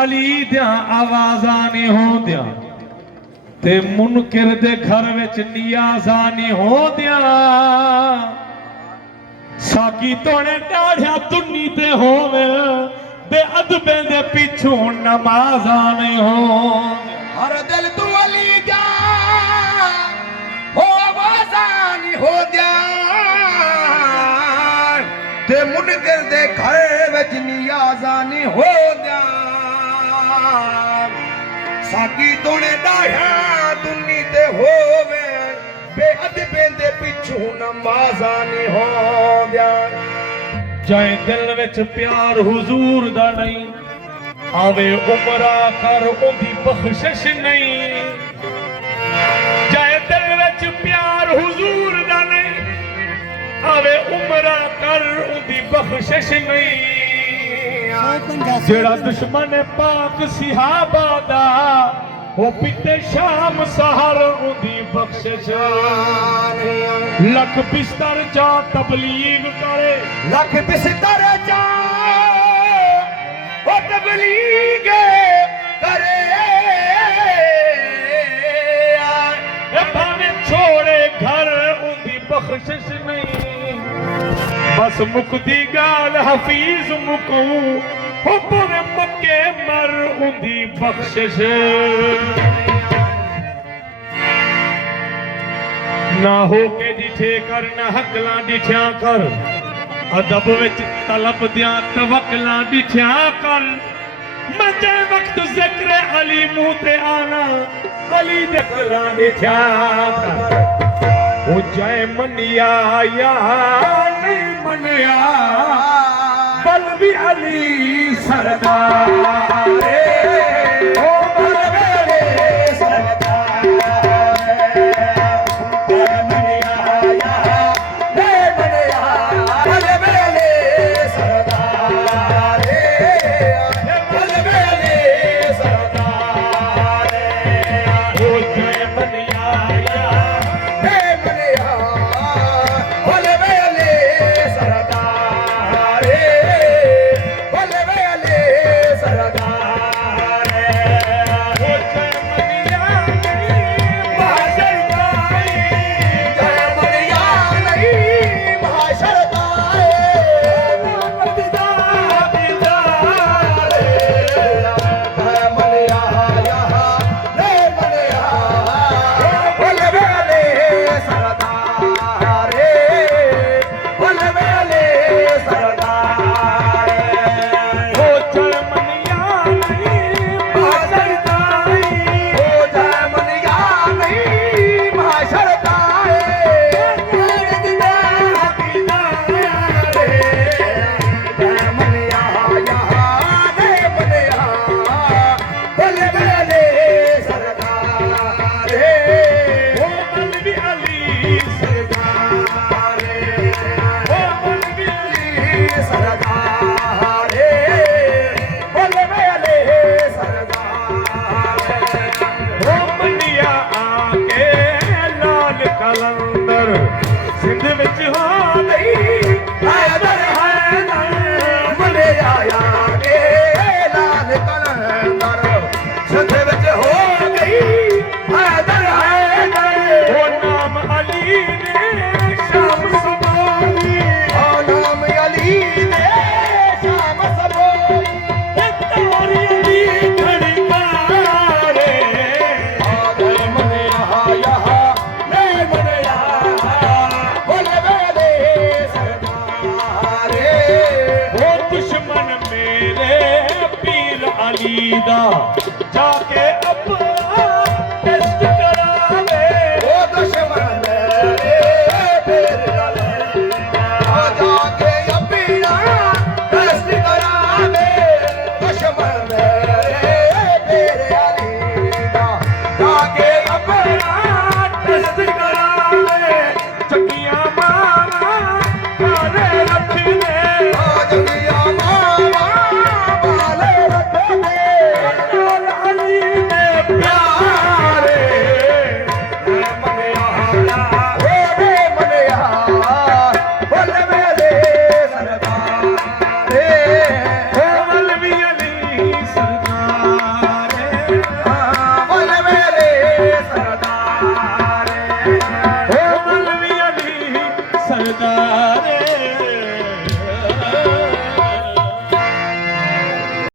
अली दियां आवाज़ां नहीं होंदियां ते मुनकिर दे घर विच नियाज़ां नहीं होंदियां साकी तोड़े टाढ़िया दुनी ते होवे बेअदबे दे पिछू नमाज़ां नहीं होंदियां हर दिल तू अली जा हो आवाज़ां नहीं होंदियां ते मुनकिर दे घर विच नियाज़ां नहीं होंदियां साकी तोड़े डाढ़िया दुनी ते होवे बेअदबे दे पिछू नमाज़ां नहीं होंदियां जाए दिल विच प्यार हुजूर दा नहीं आवे उमरा कर उदी बख्शिश नहीं जाए दिल विच प्यार हुजूर दा नहीं आवे उमरा कर उदी बख्शिश नहीं जेड़ा दुश्मन पाक सिहाबा दा हो पिते शाम सहर उदी बख्शिश लख बिस्तर जा तबलीग करे लख बिस्तर जा ओ तबलीग करे भावे छोड़े घर उदी बख्शिश नहीं बस मुकदी गाल हफीज मुकू हो पूरे मक्के मर उदी बख्शिश ना हो के डिठे कर ना हकला डिठ्या कर अदब विच तलब दियां तवक्ला डिठ्या कर मैं जे वक्त जिक्र अली मुंह ते आना अली दे कला डिठ्या कर ओ जय मनिया या नहीं मनिया बल भी अली सरदार ओ बल मेरे सरदार जाके अपना टेस्ट करावे ओ दुश्मन पीर अली जाके अपना टेस्ट करावे दुश्मन पीर अली जाके अपना टेस्ट करावे चकिया मारा काले रख दे चकिया मारा वाले रख दे ਕਰਦਾ